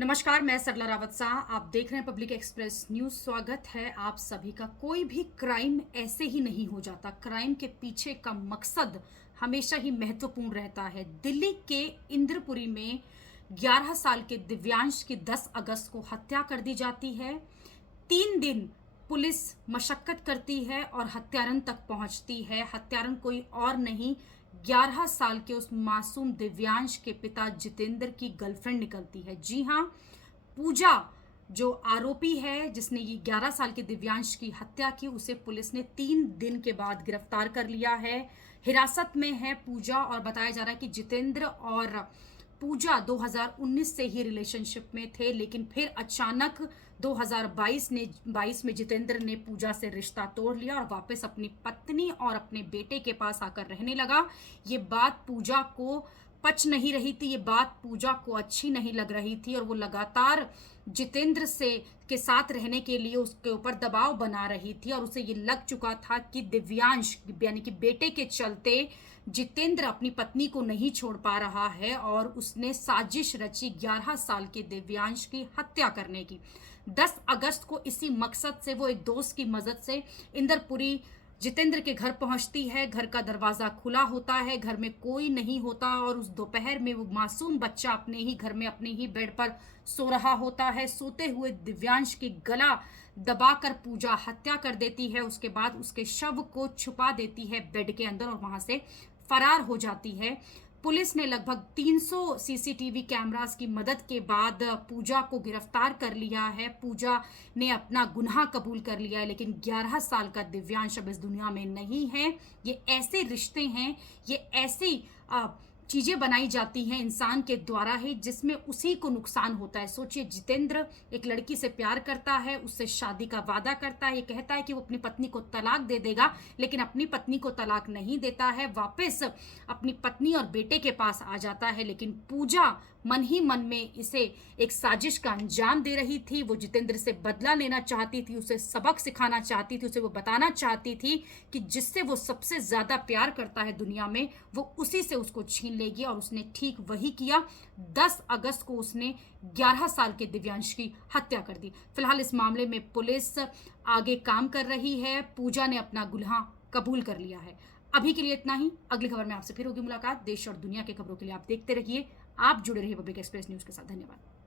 नमस्कार, मैं सरला रावत शाह। आप देख रहे हैं पब्लिक एक्सप्रेस न्यूज। स्वागत है आप सभी का। कोई भी क्राइम ऐसे ही नहीं हो जाता। क्राइम के पीछे का मकसद हमेशा ही महत्वपूर्ण रहता है। दिल्ली के इंद्रपुरी में 11 साल के दिव्यांश की 10 अगस्त को हत्या कर दी जाती है। 3 दिन पुलिस मशक्कत करती है और हत्यारन तक पहुंचती है। हत्यारन कोई और नहीं, 11 साल के उस मासूम दिव्यांश के पिता जितेंद्र की गर्लफ्रेंड निकलती है। जी हां, पूजा जो आरोपी है जिसने ये 11 साल के दिव्यांश की हत्या की, उसे पुलिस ने 3 दिन के बाद गिरफ्तार कर लिया है। हिरासत में है पूजा और बताया जा रहा है कि जितेंद्र और पूजा 2019 से ही रिलेशनशिप में थे, लेकिन फिर अचानक 2022 में जितेंद्र ने पूजा से रिश्ता तोड़ लिया और वापस अपनी पत्नी और अपने बेटे के पास आकर रहने लगा। ये बात पूजा को पच नहीं रही थी, ये बात पूजा को अच्छी नहीं लग रही थी और वो लगातार जितेंद्र से के साथ रहने के लिए उसके ऊपर दबाव बना रही थी और उसे ये लग चुका था कि दिव्यांश यानी कि बेटे के चलते जितेंद्र अपनी पत्नी को नहीं छोड़ पा रहा है और उसने साजिश रची 11 साल के दिव्यांश की हत्या करने की। 10 अगस्त को इसी मकसद से वो एक दोस्त की मदद से इंदरपुरी जितेंद्र के घर पहुंचती है। घर का दरवाजा खुला होता है, घर में कोई नहीं होता और उस दोपहर में वो मासूम बच्चा अपने ही घर में अपने ही बेड पर सो रहा होता है। सोते हुए दिव्यांश की गला दबाकर पूजा हत्या कर देती है। उसके बाद उसके शव को छुपा देती है बेड के अंदर और वहां से फरार हो जाती है। पुलिस ने लगभग 300 सीसीटीवी कैमरास की मदद के बाद पूजा को गिरफ्तार कर लिया है। पूजा ने अपना गुनाह कबूल कर लिया है, लेकिन 11 साल का दिव्यांश अब इस दुनिया में नहीं है। ये ऐसे रिश्ते हैं, ये ऐसी चीजें बनाई जाती हैं इंसान के द्वारा ही जिसमें उसी को नुकसान होता है। सोचिए, जितेंद्र एक लड़की से प्यार करता है, उससे शादी का वादा करता है, ये कहता है कि वो अपनी पत्नी को तलाक दे देगा, लेकिन अपनी पत्नी को तलाक नहीं देता है, वापस अपनी पत्नी और बेटे के पास आ जाता है। लेकिन पूजा मन ही मन में इसे एक साजिश का अंजाम दे रही थी। वो जितेंद्र से बदला लेना चाहती थी, उसे सबक सिखाना चाहती थी, उसे वो बताना चाहती थी कि जिससे वो सबसे ज्यादा प्यार करता है दुनिया में, वो उसी से उसको छीन लेगी और उसने ठीक वही किया। 10 अगस्त को उसने 11 साल के दिव्यांश की हत्या कर दी। फिलहाल इस मामले में पुलिस आगे काम कर रही है। पूजा ने अपना गुनाह कबूल कर लिया है। अभी के लिए इतना ही। अगली खबर में आपसे फिर होगी मुलाकात। देश और दुनिया की खबरों के लिए आप देखते रहिए, आप जुड़े रहिए पब्लिक एक्सप्रेस न्यूज के साथ। धन्यवाद।